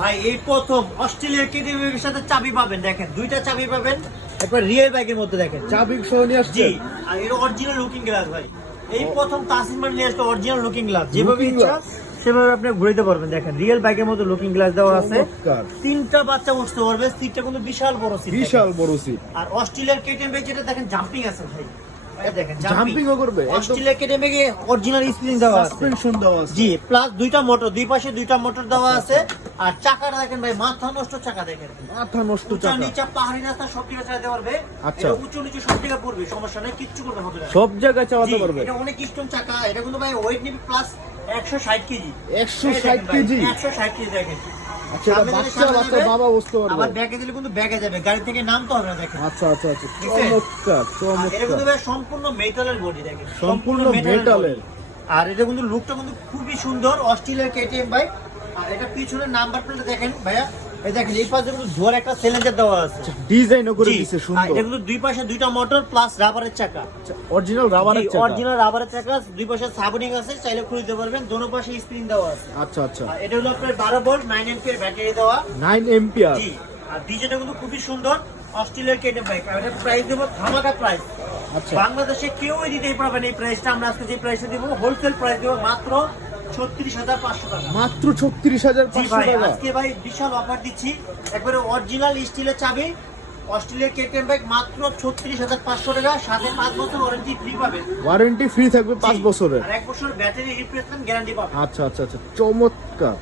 ভাই এই প্রথম অস্ট্রেলিয়ার কেটিএমের সাথে চাবি পাবেন, দেখেন দুইটা চাবি পাবেন একবার রিয়েল বাইকের মধ্যে, দেখেন চাবি সহ নিয়ে আসছে। জি, আর এর অরিজিনাল লুকিং গ্লাস ভাই, এই প্রথম তাসিম নিয়ে আসছে অরিজিনাল লুকিং গ্লাস, যেভাবে ইচ্ছা সেভাবে আপনি ঘুরাইতে পারবেন। দেখেন রিয়েল বাইকের মধ্যে লুকিং গ্লাস দেওয়া আছে, তিনটা বাচ্চা বসতে পারবে, সিটটা কিন্তু বিশাল বড় সিট, বিশাল বড় সিট। আর অস্ট্রেলিয়ার কেটিএম বাইক যেটা দেখেন জাম্পিং আছে ভাই, দেখেন জাম্পিংও করবে, অস্ট্রেলিয়া কেটিএম বাইকে অরিজিনাল স্প্রিং দেওয়া আছে, সাসপেনশন দেওয়া আছে জি, প্লাস দুইটা মোটর, দুই পাশে দুইটা মোটর দেওয়া আছে। আর চাকাটা দেখেন ভাই, মাথা নষ্ট চাকা, দেখেন মাথা নষ্ট উঁচা চাকা। নিচা পাহাড়ি রাস্তা সব দিকে চালাতে পারবে। আচ্ছা। এটা উঁচু নিচু সব দিকে পড়বে, সমস্যা নেই, কিচ্ছু করবে হবে না, সব জায়গায় চালাতে জি, পারবে। এটা অনেক স্ট্রং চাকা, এটা কিন্তু ভাই ওয়েট নিবে প্লাস 160 কেজি, 160 কেজি। 160 কেজি দেখেন। আচ্ছা, সামনে দিলে বাচ্চা সামনে বাচ্চা যাবে, বাবা বসতে পারবে। আবার ব্যাগে দিলে কিন্তু ব্যাগে যাবে, গাড়ি থেকে নামতে হবে না, দেখেন। আচ্ছা আচ্ছা আচ্ছা, দেখছেন? চমৎকার আর এটা কিন্তু চমৎকার। ভাই সম্পূর্ণ মেটালের বডি, দেখেন সম্পূর্ণ মেটালের মেটালের। body। আর এটা কিন্তু লুকটা কিন্তু খুবই সুন্দর, অস্ট্রেলিয়ার কেটিএম বাইক। আর এটা পিছনের নাম্বার প্লেট দেখেন ভাইয়া, এই দেখেন এই পাশে কিন্তু জোর একটা সিলিন্ডার দেওয়া আছে, ডিজাইনও করে জি, দিয়েছে আর সুন্দর। এটা কিন্তু দুই পাশে দুইটা মোটর প্লাস রাবারের চাকা, অরিজিনাল রাবারের চাকা। অরিজিনাল রাবারের চাকা, দুই পাশে সাবনিং আছে, চাইলে খুলে দিতে পারবেন, দোনো পাশে স্প্রিং দেওয়া আছে। আচ্ছা আচ্ছা, আর এটা হলো আপনার 12 ভোল্ট 9 এম্পিয়ার ব্যাটারি দেওয়া, 9 এম্পিয়ার। জি। আর ডিজাইনটা কিন্তু খুবই সুন্দর, অস্ট্রেলিয়ার কেটিএম বাইক। আর এটা প্রাইস দেবো ধামাকা প্রাইস, আচ্ছা, বাংলাদেশে কেউই দিতেই পারবেন এই প্রাইসটা। আমরা আজকে যে প্রাইসটা দেবো হোলসেল প্রাইস দেবো মাত্র 36,500 টাকা। মাত্র জি 36,500 ভাই, টাকা। আজকে ভাই বিশাল অফার দিচ্ছি, একবারে অরিজিনাল স্টিলের চাবি, অস্ট্রেলিয়ার কেটিএম বাইক মাত্র 36,500 টাকা, সাথে 5 বছর ওয়ারেন্টি ফ্রি পাবেন, ওয়ারেন্টি ফ্রি থাকবে 5 বছরের। আর 1 বছর ব্যাটারি রিপ্লেসমেন্ট গ্যারান্টি পাবেন। আচ্ছা আচ্ছা আচ্ছা, চমৎকার।